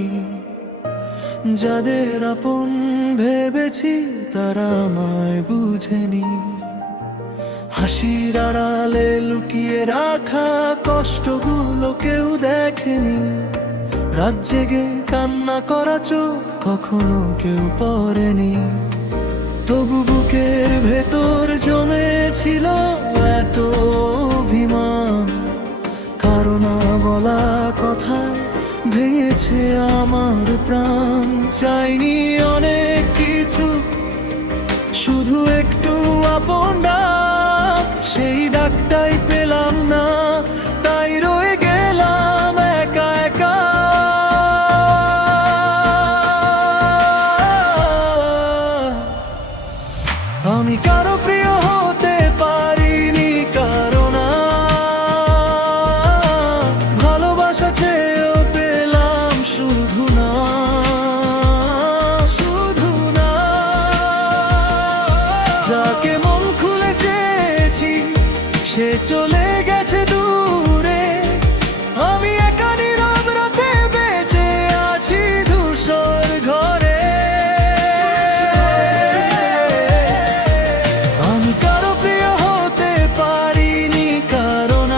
পারিনি। যাদের আপন ভেবেছি তারা আমায় বুঝেনি। হাসির আড়ালে লুকিয়ে রাখা কষ্টগুলো কেউ দেখেনি। রাত জেগে কান্না করা চোখ কখনো কেউ পড়েনি। তবু বুকের ভেতর জমেছিল এত অভিমান। কারো না বলা কথায় ভেঙেছে আমার প্রাণ। চাইনি অনেক কিছু, শুধু একটু আপন ডাক। সেই ডাকটাই পেলাম না, তাই রয়ে গেলাম একা একা। আমি কারো প্রিয় হতে পারিনি, কারণ ভালোবাসা চেয়েও পেলাম শুধু না, শুধু না। যাকে মন খুলে চেয়েছি সে চলে গেছে দূরে। আমি একা নীরব রাতে বেঁচে আছি ধূসর ঘরে। আমি কারো প্রিয় হতে পারিনি, কারণ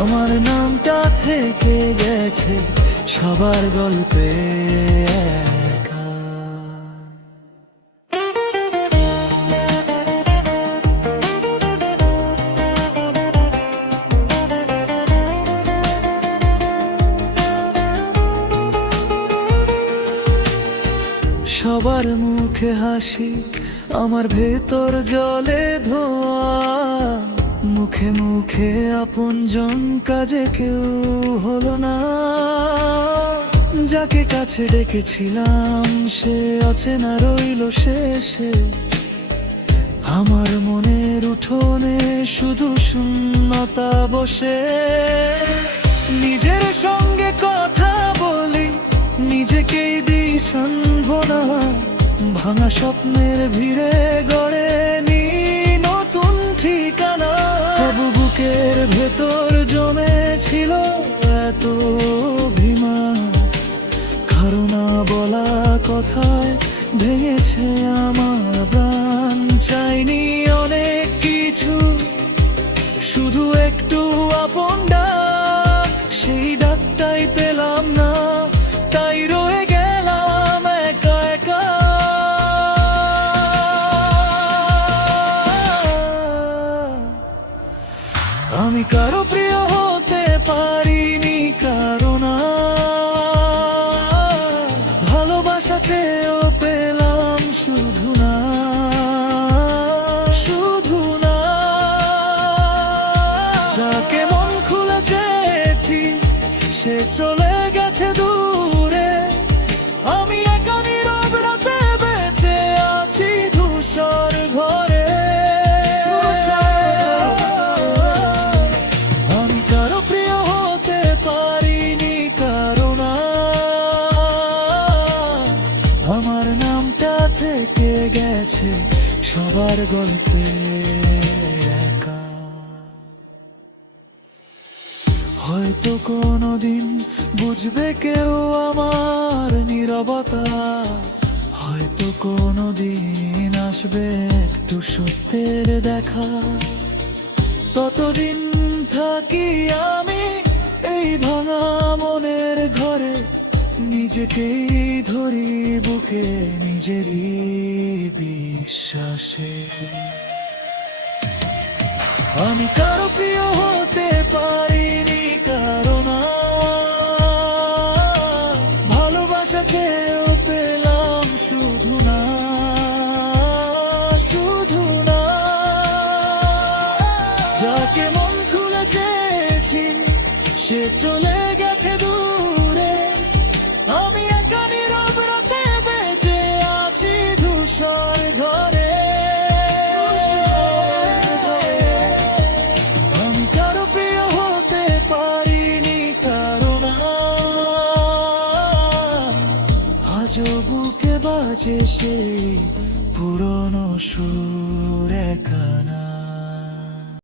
আমার নামটা থেকে গেছে সবার গল্পে একা। সবার মুখে হাসি, আমার ভেতর জলে ধোয়া। মুখে মুখে আপনজন, কাজে কেউ হলো না। যাকে কাছে ডেকেছিলাম সে অচেনা রইল শেষে। আমার মনের উঠোনে শুধু শূন্যতা বসে। নিজের সঙ্গে কথা বলি, নিজেকেই দিই সান্ত্বনা। ভাঙা স্বপ্নের ভিড়ে গড়ে নি নতুন ঠিকানা। তবু বুকের ভেতর জমেছিল এত অভিমান। কারো না বলা কথায় ভেঙেছে আমার প্রাণ। চাইনি অনেক কিছু, শুধু একটু আপন ডাক। সেই ডাকটাই পেলাম না, তাই রয়ে গেলাম একা একা। আমি কারো প্রিয় হতে পারিনি, কারণ ভালোবাসা চেয়েও পেলাম শুধু না, শুধু না। যাকে মন খুলে চেয়েছি সে চলে গেছে দূরে। আমি একা নীরব রাতে বেঁচে আছি ধূসর ঘরে। আমি কারো প্রিয় হতে পারিনি, কারণ আমার নামটা থেকে গেছে সবার গল্পে একা। হয়তো কোনোদিন বুঝবে কেউ আমার নীরবতা। হয়তো কোনোদিন আসবে একটু সত্যের দেখা। ততদিন থাকি আমি এই ভাঙা মনের ঘরে। নিজেকেই ধরি বুকে নিজেরই বিশ্বাসে। আমি কারো প্রিয় হতে পারিনি, কারণ ভালোবাসা চেয়েও পেলাম শুধু না, শুধু না। যাকে মন খুলে চেয়েছি সে চলে গেছে দূরে। আমি একা নীরব রাতে বেঁচে আছি ধূসর ঘরে। আমি কারো প্রিয় হতে পারিনি, কারণ আজও বুকে বাজে সেই পুরনো সুর একা না।